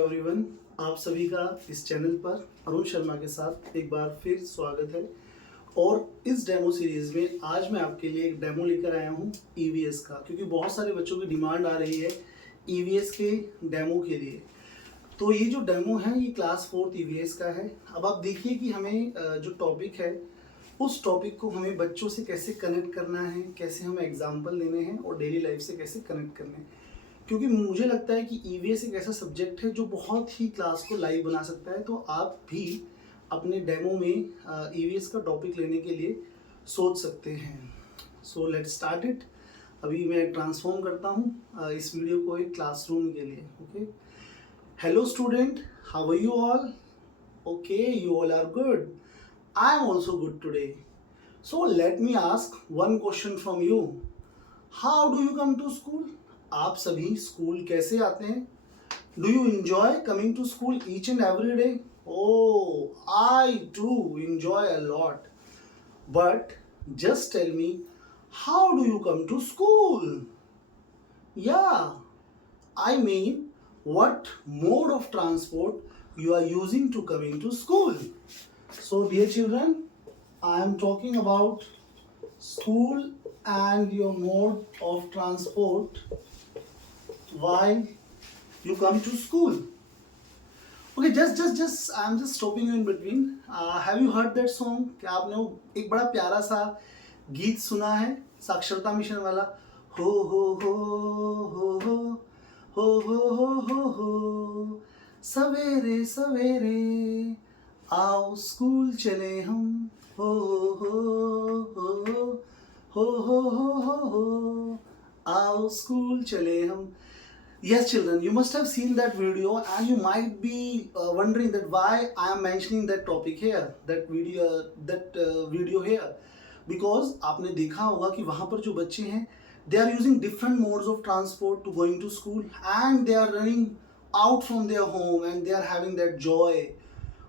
Everyone, आप सभी का इस चैनल पर अरुण शर्मा के साथ एक बार फिर स्वागत है। और इस डेमो सीरीज़ में आज मैं आपके लिए एक डेमो लेकर आया हूँ ईवीएस का, क्योंकि बहुत सारे बच्चों की डिमांड आ रही है ईवीएस के डेमो के लिए। तो ये जो डेमो है ये क्लास 4 ईवीएस का है। अब आप देखिए कि हमें जो टॉपिक है उस टॉपिक को हमें बच्चों से कैसे कनेक्ट करना है, कैसे हमें एग्जाम्पल देने हैं और डेली लाइफ से कैसे कनेक्ट करने हैं। क्योंकि मुझे लगता है कि ईवीएस एक ऐसा सब्जेक्ट है जो बहुत ही क्लास को लाइव बना सकता है। तो आप भी अपने डेमो में ईवीएस का टॉपिक लेने के लिए सोच सकते हैं। So let's start it. अभी मैं ट्रांसफॉर्म करता हूँ इस वीडियो को एक क्लासरूम के लिए। Okay, hello student, how are you all? Okay, you all are good. I am also good today. So let me ask one question from you. How do you come to school? आप सभी school कैसे आते हैं? Do you enjoy coming to school each and every day? Oh, I too enjoy a lot. But just tell me, how do you come to school? Yeah, I mean, what mode of transport you are using to coming to school? So, dear children, I am talking about school and your mode of transport while you come to school. Okay, just I'm just stopping you in between. Have you heard that song? क्या आपने वो एक बड़ा प्यारा सा गीत सुना है साक्षरता मिशन वाला? हो हो हो हो हो हो हो हो हो सवेरे सवेरे आओ स्कूल चले हम, हो हो हो हो हो हो हो आओ स्कूल चले हम. Yes, children, you must have seen that video and you might be wondering that why I am mentioning that topic here, that video here, because आपने देखा होगा कि वहाँ पर जो बच्चे हैं they are using different modes of transport to going to school and they are running out from their home and they are having that joy.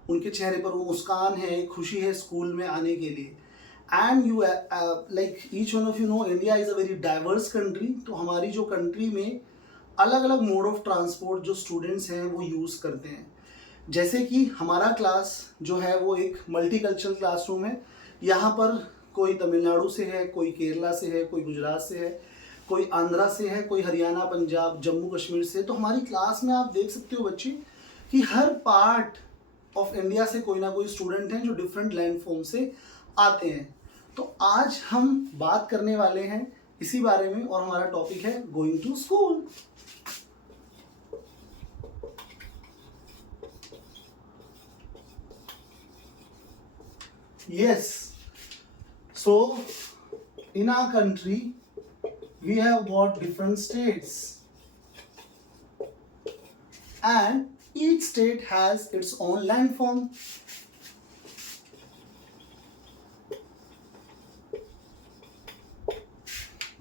उनके चेहरे पर वो मुस्कान है, खुशी है स्कूल में आने के लिए. And you like each one of you know, India is a very diverse country. तो हमारी जो कंट्री में अलग अलग मोड ऑफ ट्रांसपोर्ट जो स्टूडेंट्स हैं वो यूज़ करते हैं. जैसे कि हमारा क्लास जो है वो एक मल्टीकल्चरल क्लासरूम है. यहाँ पर कोई तमिलनाडु से है, कोई केरला से है, कोई गुजरात से है, कोई आंध्रा से है, कोई हरियाणा, पंजाब, जम्मू कश्मीर से. तो हमारी क्लास में आप देख सकते हो बच्चे कि हर पार्ट ऑफ इंडिया से कोई ना कोई स्टूडेंट हैं जो डिफरेंट लैंडफॉर्म से आते हैं. तो आज हम बात करने वाले हैं इसी बारे में और हमारा टॉपिक है going to school. Yes, so in our country we have got different states and each state has its own landform.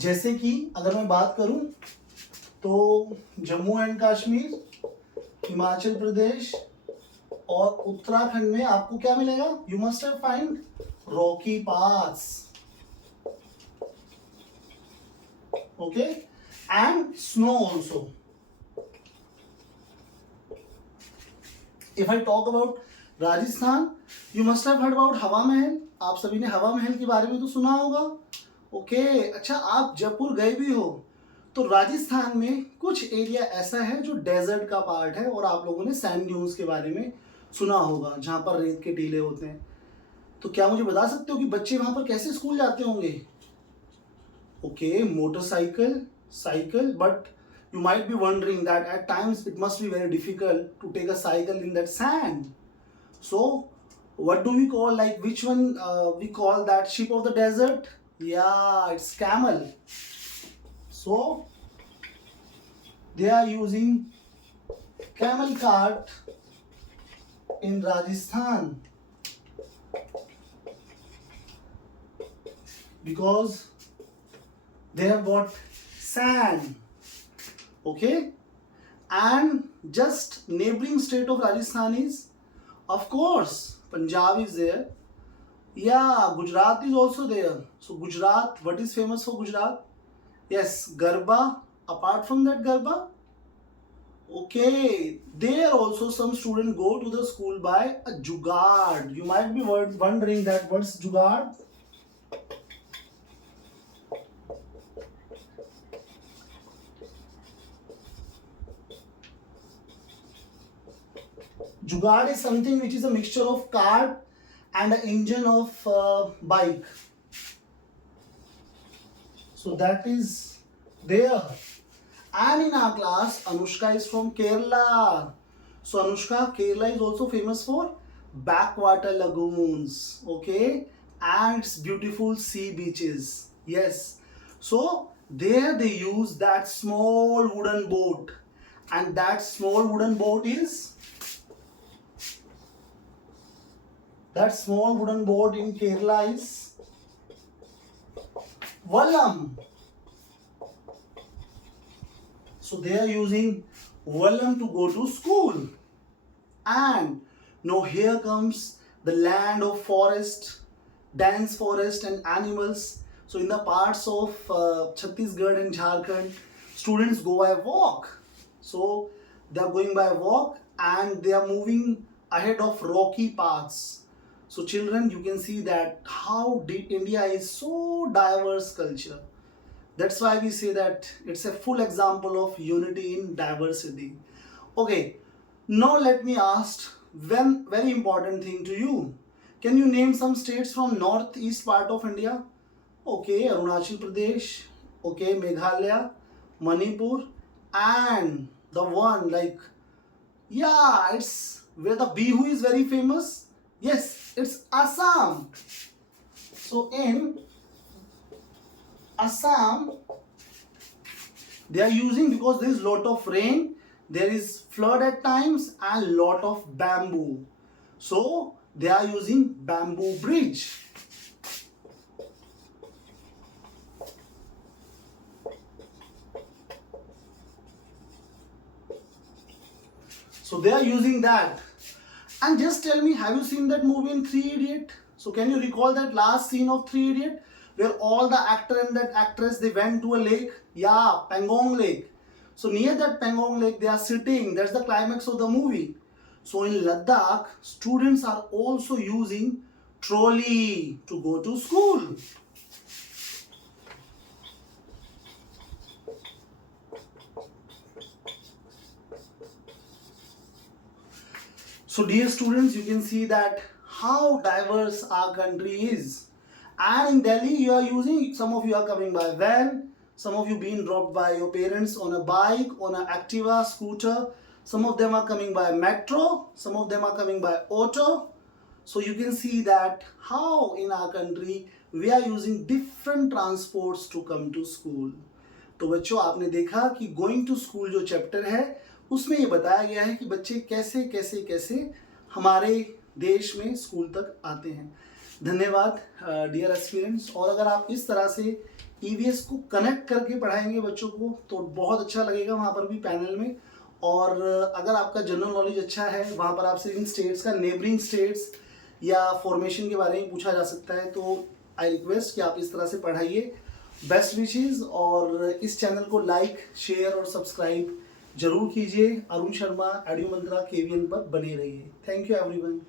जैसे कि अगर मैं बात करूं तो जम्मू एंड कश्मीर, हिमाचल प्रदेश और उत्तराखंड में आपको क्या मिलेगा? You must have find Rocky paths. Okay, and snow also. If I talk about Rajasthan, you must have heard about हवा महल. आप सभी ने हवा महल के बारे में तो सुना होगा. ओके, अच्छा, आप जयपुर गए भी हो तो राजस्थान में कुछ एरिया ऐसा है जो डेजर्ट का पार्ट है और आप लोगों ने सैंड ड्यून्स के बारे में सुना होगा जहाँ पर रेत के टीले होते हैं. तो क्या मुझे बता सकते हो कि बच्चे वहाँ पर कैसे स्कूल जाते होंगे? Okay, motorcycle, cycle. But you might be wondering that at times it must be very difficult to take a cycle in that sand. So what do we call, like which one we call that sheep of the desert? Yeah, it's camel. So they are using camel cart in Rajasthan because they have got sand. Okay, and just neighboring state of Rajasthan is, of course, Punjab is there. Yeah, Gujarat is also there. So Gujarat, what is famous for Gujarat? Yes, Garba. Apart from that Garba, Okay, there also some students go to the school by a jugaad. You might be wondering that what's jugaad? Jugaad is something which is a mixture of cart and an engine of bike. So that is there. And in our class, Anushka is from Kerala. So Anushka, Kerala is also famous for backwater lagoons, okay, and its beautiful sea beaches. Yes. So there they use that small wooden boat, and that small wooden boat is in Kerala is Vallam. So they are using Vallam to go to school. And now here comes the land of forest, dense forest and animals. So in the parts of Chhattisgarh and Jharkhand, students go by walk. So they are going by walk and they are moving ahead of rocky paths. So children, you can see that how India is so diverse culture. That's why we say that it's a full example of unity in diversity. Okay, now let me ask one very important thing to you. Can you name some states from northeast part of India? Okay, Arunachal Pradesh, okay, Meghalaya, Manipur, and the one like, yeah, it's where the Bihu is very famous. Yes, it's Assam. So in Assam, they are using, because there is lot of rain, there is flood at times and lot of bamboo. So they are using bamboo bridge. So they are using that. And just tell me, have you seen that movie in Three Idiot? So can you recall that last scene of Three Idiot, where all the actor and that actress, they went to a lake? Yeah, Pangong Lake. So near that Pangong Lake, they are sitting. That's the climax of the movie. So in Ladakh, students are also using trolley to go to school. So dear students, you can see that how diverse our country is. And in Delhi, you are using, some of you are coming by van, some of you being dropped by your parents on a bike, on an Activa, scooter. Some of them are coming by metro, some of them are coming by auto. So you can see that how in our country we are using different transports to come to school. तो बच्चों, आपने देखा कि going to school जो chapter है उसमें ये बताया गया है कि बच्चे कैसे कैसे कैसे हमारे देश में स्कूल तक आते हैं। धन्यवाद डियर एस्पिरेंट्स। और अगर आप इस तरह से ईवीएस को कनेक्ट करके पढ़ाएंगे बच्चों को तो बहुत अच्छा लगेगा वहाँ पर भी पैनल में। और अगर आपका जनरल नॉलेज अच्छा है, वहाँ पर आपसे इन स्टेट्स का, नेबरिंग स्टेट्स या फॉर्मेशन के बारे में पूछा जा सकता है, तो आई रिक्वेस्ट कि आप इस तरह से पढ़ाइए। Best wishes. और इस चैनल को लाइक, शेयर और सब्सक्राइब जरूर कीजिए। अरुण शर्मा एडू मंत्रा KVN पर बने रहिए। Thank you everyone.